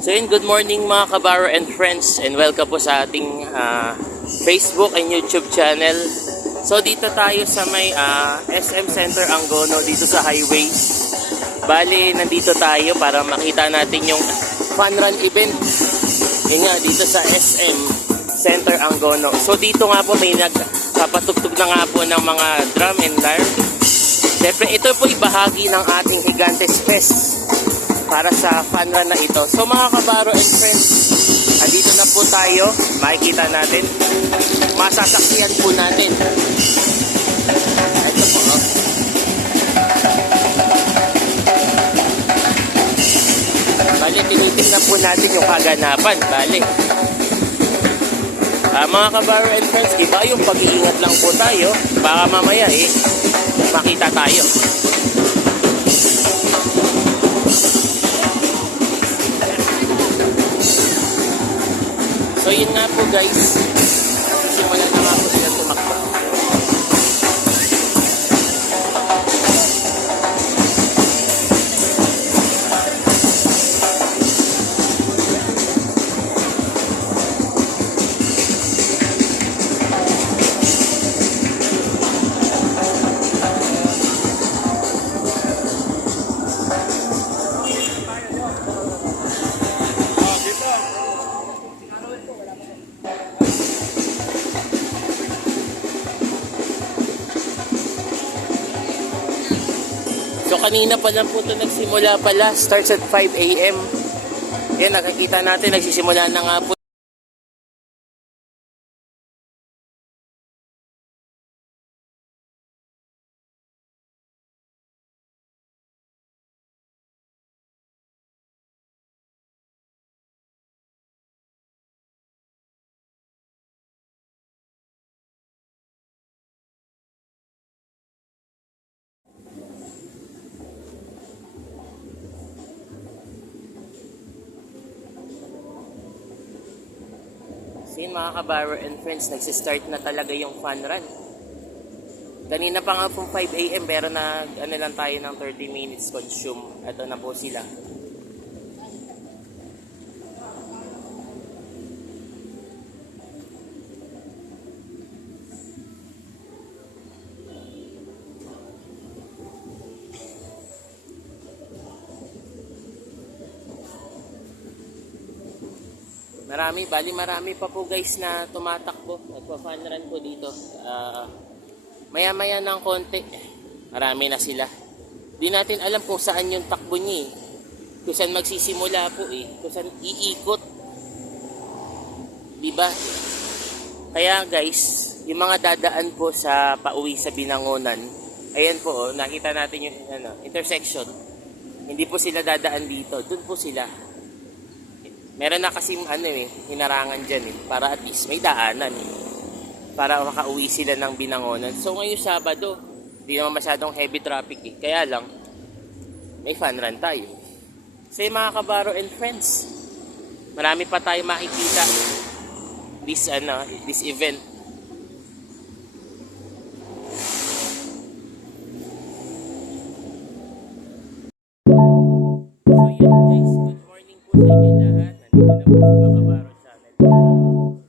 So yun, good morning mga kabaro and friends and welcome po sa ating ah, Facebook and YouTube channel. So dito tayo sa may ah, SM Center Angono dito sa highway. Bali, nandito tayo para makita natin yung fun run event. Yun nga, dito sa SM Center Angono. So dito nga po may nagpapatugtog na nga po ng mga drum and lyre. Siyempre, ito po ibahagi ng ating Gigantes Fest para sa fun run na ito. So mga kabaro and friends, andito na po tayo. Makikita natin. Masasaksiyan po natin. Ito po. Oh. Bali, tinitingnan po natin yung kaganapan. Bali. Ah, mga kabaro and friends, iba yung pag-iingat lang po tayo. Baka mamaya eh, makita tayo. So yun nga po guys, simulan na nga po So kanina pa lang po ito nagsimula pala, starts at 5 a.m. Yan, nakikita natin, nagsisimula na nga po. So yun mga kabaro and friends, nagsistart na talaga yung fun run. Kanina pa nga pong 5 a.m. pero na ano lang tayo ng 30 minutes consume. Ito na po sila. Marami, bali marami pa po guys na tumatakbo. Nagpa-fun run po dito. Ah, maya-maya ng konti. Marami na sila. Di natin alam kung saan yung takbo niya eh. Kung saan magsisimula po eh. Kung saan iikot. Diba? Kaya guys, yung mga dadaan po sa pauwi sa Binangonan, ayan po, oh, nakita natin yung ano, intersection. Hindi po sila dadaan dito. Doon po sila. Meron na kasing ano eh, hinarangan dyan eh, para at least may daanan eh. Para makauwi sila ng binangonan. So ngayong Sabado, hindi naman masyadong heavy traffic eh. Kaya lang, may fun run tayo. So yung mga kabaro and friends, marami pa tayo makikita this ano, this event. Amen.